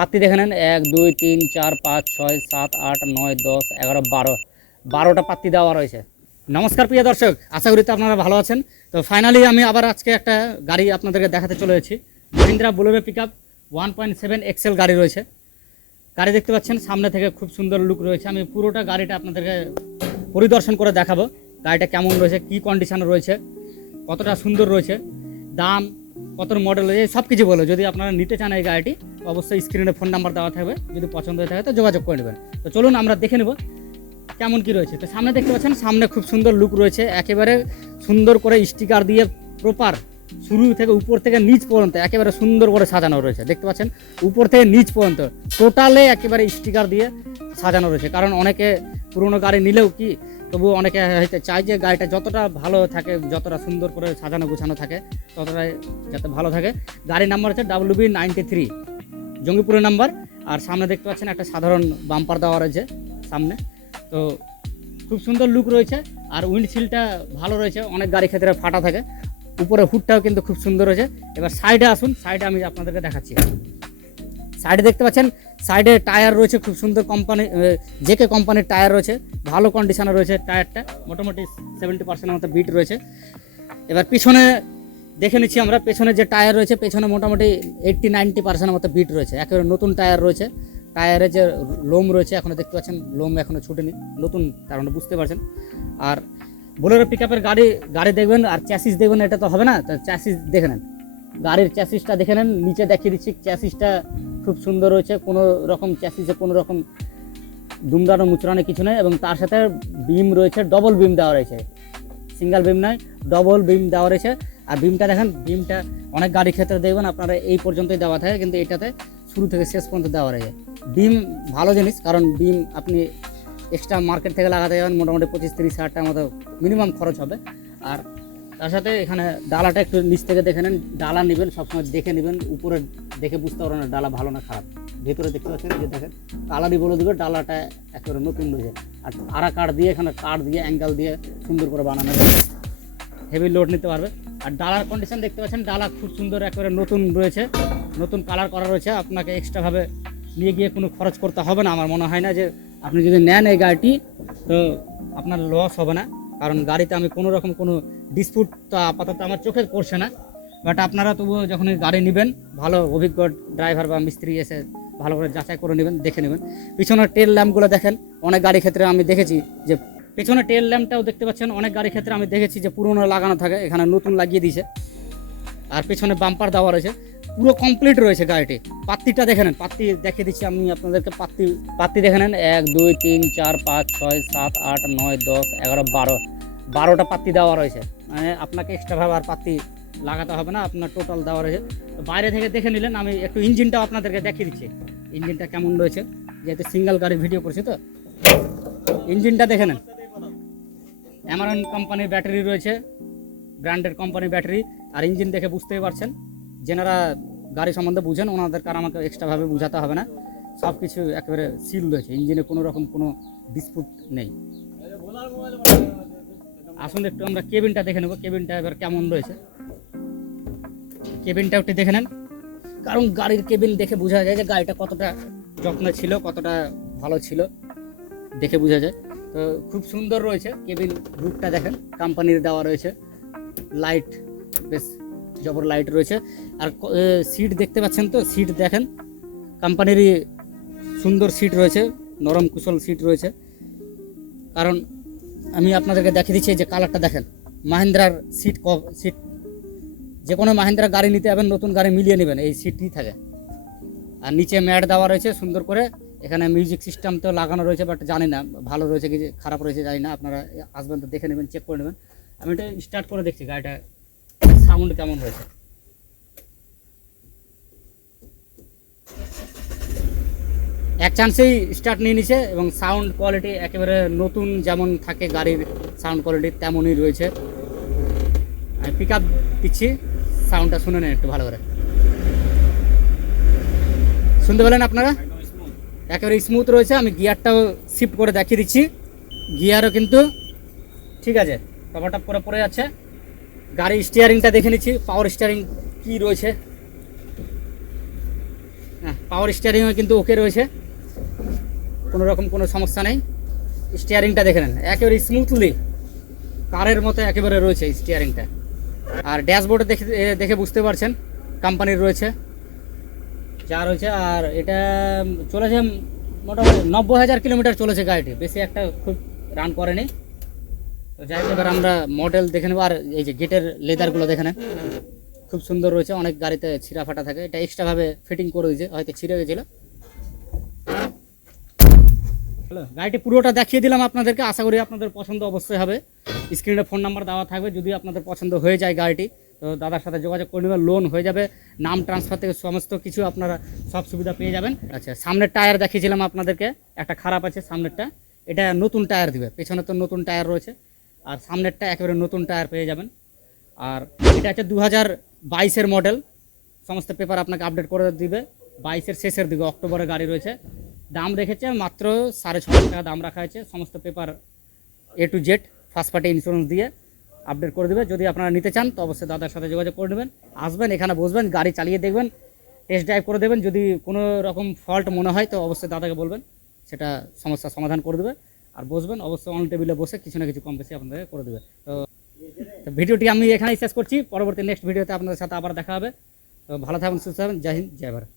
পাত্তি দেখে নেন 1 2 3 4 5 6 7 8 9 10 11 12 12টা পাত্তি দেওয়া রয়েছে। নমস্কার প্রিয় দর্শক, আশা করি তো আপনারা ভালো আছেন। তো ফাইনালি আমি আবার আজকে একটা গাড়ি আপনাদেরকে দেখাতে চলে এসেছি। মহিন্দ্রা বোলেরো পিকআপ 1.7 এক্সেল গাড়ি রয়েছে। গাড়ি দেখতে পাচ্ছেন, সামনে থেকে খুব সুন্দর লুক রয়েছে। আমি পুরোটা গাড়িটা আপনাদেরকে পরিদর্শন করে দেখাবো গাড়িটা কেমন রয়েছে, কি কন্ডিশনে রয়েছে, কতটা সুন্দর রয়েছে, দাম কত মডেল রয়েছে, সব কিছু বলো। যদি আপনারা নিতে চান এই গাড়িটি, অবশ্যই স্ক্রিনে ফোন নাম্বার দেওয়া থাকবে, যদি পছন্দ হয়ে থাকে তো যোগাযোগ করে নেবেন। তো চলুন আমরা দেখে নেব কেমন কি রয়েছে। তো সামনে দেখতে পাচ্ছেন, সামনে খুব সুন্দর লুক রয়েছে, একেবারে সুন্দর করে স্টিকার দিয়ে প্রপার শুরু থেকে উপর থেকে নিচ পর্যন্ত একেবারে সুন্দর করে সাজানো রয়েছে। দেখতে পাচ্ছেন উপর থেকে নিচ পর্যন্ত টোটালে একেবারে স্টিকার দিয়ে সাজানো রয়েছে। কারণ অনেকে পুরনো গাড়ি নিলেও কি তবু অনেকে হয়তো চায় যে গাড়িটা যতটা ভালো থাকে, যতটা সুন্দর করে সাজানো গুছানো থাকে, ততটাই যাতে ভালো থাকে। গাড়ির নাম্বার হচ্ছে WB93, জঙ্গিপুরের নাম্বার। আর সামনে দেখতে পাচ্ছেন একটা সাধারণ বাম্পার দেওয়া রয়েছে সামনে। তো খুব সুন্দর লুক রয়েছে। আর উইন্ডশিল্ডটা ভালো রয়েছে, অনেক গাড়ি ক্ষেত্রে ফাটা থাকে। উপরে হুডটাও কিন্তু খুব সুন্দর রয়েছে। এবার সাইডে আসুন, সাইডে আমি আপনাদেরকে দেখাচ্ছি। সাইডে দেখতে পাচ্ছেন, সাইডে টায়ার রয়েছে খুব সুন্দর কোম্পানি, জেকে কোম্পানির টায়ার রয়েছে, ভালো কন্ডিশনে রয়েছে টায়ারটা, মোটামুটি 70% মতো বিট রয়েছে। এবার পিছনে দেখে নিচ্ছি আমরা, পেছনে যে টায়ার রয়েছে, পেছনে মোটামুটি 80-90% মতো বিট রয়েছে, একেবারে নতুন টায়ার রয়েছে। টায়ারে যে লোম রয়েছে এখনও দেখতে পাচ্ছেন, লোম এখনও ছুটেনি, নতুন, তার মানে বুঝতে পারছেন। আর বোলেরো পিকআপের গাড়ি দেখবেন আর চ্যাসিস দেখবেন, এটা তো হবে না। তো চ্যাসিস দেখে নেন, গাড়ির চ্যাসিসটা দেখে নেন, নিচে দেখিয়ে দিচ্ছি। চ্যাসিসটা খুব সুন্দর রয়েছে, কোনো রকম চ্যাসিসে কোনো রকম দুমদানো মুচড়ানো কিছু নেই। এবং তার সাথে বিম রয়েছে, ডবল বিম দেওয়া রয়েছে, সিঙ্গেল বিম নয়, ডবল বিম দেওয়া রয়েছে। আর বিমটা দেখেন, বিমটা অনেক গাড়ির ক্ষেত্রে দেখবেন আপনারা এই পর্যন্তই দেওয়া থাকে, কিন্তু এটাতে শুরু থেকে শেষ পর্যন্ত দেওয়া রয়েছে। বিম ভালো জিনিস, কারণ বিম আপনি এক্সট্রা মার্কেট থেকে লাগাতে যাবেন মোটামুটি 25-30 হাজার টাকার মতো মিনিমাম খরচ হবে। আর তার সাথে এখানে ডালাটা একটু নিচ থেকে দেখে নেন, ডালা নেবেন সবসময় দেখে নেবেন, উপরে দেখে বুঝতে পারবেন না ডালা ভালো না খারাপ। ভেতরে দেখতে পাচ্ছেন যে দেখেন কালারই বলে দেবে, ডালাটা একেবারে নতুন রয়েছে। আর আড়া কাঠ দিয়ে, এখানে কাঠ দিয়ে অ্যাঙ্গেল দিয়ে সুন্দর করে বানানো যায়, হেভি লোড নিতে পারবে। আর ডালার কন্ডিশন দেখতে পাচ্ছেন, ডালা খুব সুন্দর একেবারে নতুন রয়েছে, নতুন কালার করা রয়েছে। আপনাকে এক্সট্রাভাবে নিয়ে গিয়ে কোনো খরচ করতে হবে না। আমার মনে হয় না যে আপনি যদি নেন এই গাড়িটি তো আপনার লস হবে না, কারণ গাড়িতে আমি কোনো রকম কোনো ডিসপুট তো আপাতত আমার চোখে পড়ছে না। বাট আপনারা তবুও যখন গাড়ি নেবেন, ভালো অভিজ্ঞ ড্রাইভার বা মিস্ত্রি এসে ভালো করে যাচাই করে নেবেন, দেখে নেবেন। পিছনের টেল ল্যাম্পগুলো দেখেন, অনেক গাড়ির ক্ষেত্রে আমি দেখেছি যে পেছনে টেল ল্যাম্পটাও দেখতে পাচ্ছেন, অনেক গাড়ির ক্ষেত্রে আমি দেখেছি যে পুরনো লাগানো থাকে, এখানে নতুন লাগিয়ে দিয়েছে। আর পেছনে বাম্পার দেওয়া রয়েছে, পুরো কমপ্লিট রয়েছে গাড়িটি। পাত্তিটা দেখে নেন, পাত্তি দেখিয়ে দিচ্ছি আমি আপনাদেরকে। পাত্তি দেখে নেন 1 2 3 4 5 6 7 8 9 10 11 12টা পাত্তি দেওয়া রয়েছে। মানে আপনাকে এক্সট্রাভাবে আর পাত্তি লাগাতে হবে না, আপনার টোটাল দেওয়া রয়েছে। তো বাইরে থেকে দেখে নিলেন, আমি একটু ইঞ্জিনটাও আপনাদেরকে দেখিয়ে দিচ্ছি ইঞ্জিনটা কেমন রয়েছে, যেহেতু সিঙ্গেল গাড়ি ভিডিও করছি। তো ইঞ্জিনটা দেখে নেন, অ্যামারন কোম্পানির ব্যাটারি রয়েছে, ব্র্যান্ডেড কোম্পানির ব্যাটারি। আর ইঞ্জিন দেখে বুঝতেই পারছেন, যেনারা গাড়ি সম্বন্ধে বুঝেন ওনাদের কারণ আমাকে এক্সট্রাভাবে বোঝাতে হবে না, সব কিছু একেবারে সিল রয়েছে, ইঞ্জিনে কোনো রকম কোনো ডিসপুট নেই। আসুন একটু আমরা কেবিনটা দেখে নেব, কেবিনটা এবার কেমন রয়েছে, কেবিনটা একটু দেখে নেন। কারণ গাড়ির কেবিন দেখে বোঝা যায় যে গাড়িটা কতটা যত্ন ছিল, কতটা ভালো ছিল, দেখে বোঝা যায়। তো খুব সুন্দর রয়েছে কেবিন, রুটটা দেখেন কোম্পানির দেওয়া রয়েছে, লাইট বেশ জবর লাইট রয়েছে। আর সিট দেখতে পাচ্ছেন তো, সিট দেখেন কোম্পানিরই সুন্দর সিট রয়েছে, নরম কুশল সিট রয়েছে। কারণ আমি আপনাদেরকে দেখিয়ে দিচ্ছি যে কালারটা দেখেন, মাহিন্দ্রার সিট যে কোনো মাহিন্দ্রা গাড়ি নিতে যাবেন, নতুন গাড়ি মিলিয়ে নেবেন, এই সিটই থাকে। আর নিচে ম্যাট দেওয়া রয়েছে সুন্দর করে, এখানে মিউজিক সিস্টেম তো লাগানো রয়েছে, বাট জানি না ভালো রয়েছে কি খারাপ রয়েছে জানি না, আপনারা আসবেন তো দেখে নেবেন, চেক করে নেবেন। আমি এটা স্টার্ট করে দেখছি গাড়িটা সাউন্ড কেমন রয়েছে। এক চান্সেই স্টার্ট নিয়ে নিছে, এবং সাউন্ড কোয়ালিটি একেবারে নতুন যেমন থাকে গাড়ির সাউন্ড কোয়ালিটি তেমনই রয়েছে। আমি পিক আপ দিচ্ছি, সাউন্ডটা শুনে নেন একটু ভালো করে। শুনতে পেলেন আপনারা? একেবারে স্মুথ রয়েছে। আমি গিয়ারটাও শিফট করে দেখিয়ে দিচ্ছি, গিয়ারও কিন্তু ঠিক আছে, টপাটপ করে পড়ে যাচ্ছে। গাড়ির স্টিয়ারিংটা দেখে নিচ্ছি, পাওয়ার স্টিয়ারিং কি রয়েছে। হ্যাঁ, পাওয়ার স্টিয়ারিংও কিন্তু ওকে রয়েছে, কোনো রকম কোনো সমস্যা নেই। স্টিয়ারিংটা দেখে নেন, একেবারে স্মুথলি কারের মতো একেবারে রয়েছে স্টিয়ারিংটা। আর ড্যাশবোর্ডে দেখে দেখে বুঝতে পারছেন কোম্পানির রয়েছে যা রয়েছে। আর এটা চলেছে মোটামুটি 90,000 কিলোমিটার চলেছে গাড়িটি, বেশি একটা খুব রান করেনি। তো যাই হোক, এবার আমরা মডেল দেখে নেবো। আর এই যে গেটের লেদারগুলো দেখে নেন, খুব সুন্দর রয়েছে। অনেক গাড়িতে ছিঁড়া ফাটা থাকে, এটা এক্সট্রাভাবে ফিটিং করে দিয়েছে, হয়তো ছিঁড়ে গেছিলো। হ্যালো, গাড়িটি পুরোটা দেখিয়ে দিলাম আপনাদেরকে, আশা করি আপনাদের পছন্দ অবশ্যই হবে। স্ক্রিনে ফোন নাম্বার দেওয়া থাকবে, যদি আপনাদের পছন্দ হয়ে যায় গাড়িটি তো দাদার সাথে যোগাযোগ করে নেবেন, লোন হয়ে যাবে, নাম ট্রান্সফার থেকে সমস্ত কিছু আপনারা সব সুবিধা পেয়ে যাবেন। আচ্ছা, সামনের টায়ার দেখিয়েছিলাম আপনাদেরকে, একটা খারাপ আছে সামনেরটা, এটা নতুন টায়ার দিবে, পেছনে তো নতুন টায়ার রয়েছে, আর সামনেরটা একেবারে নতুন টায়ার পেয়ে যাবেন। আর এটা হচ্ছে 2022-এর মডেল, সমস্ত পেপার আপনাকে আপডেট করে দিবে 22-এর শেষের দিকে, অক্টোবরে গাড়ি রয়েছে। দাম রেখেছে মাত্র 6,500 টাকা দাম রাখা হয়েছে, সমস্ত paper A to Z first party insurance দিয়ে আপডেট করে দেবে। যদি আপনারা নিতে চান তো অবশ্যই দাদার সাথে যোগাযোগ করে নেবেন, আসবেন এখানে বসবেন, গাড়ি চালিয়ে দেখবেন, টেস্ট ড্রাইভ করে দেবেন। যদি কোনো রকম ফল্ট মনে হয় তো অবশ্যই দাদাকে বলবেন, সেটা সমস্যার সমাধান করে দেবে। আর বসবেন অবশ্যই, অন টেবিলে বসে কিছু না কিছু কম বেশি আপনাদের করে দেবে। তো ভিডিওটি আমি এখানেই শেষ করছি, পরবর্তী নেক্সট ভিডিওতে আপনাদের সাথে আবার দেখা হবে। তো ভালো থাকবেন, সুস্থ থাকবেন, জয় হিন্দ, জয় ভারত।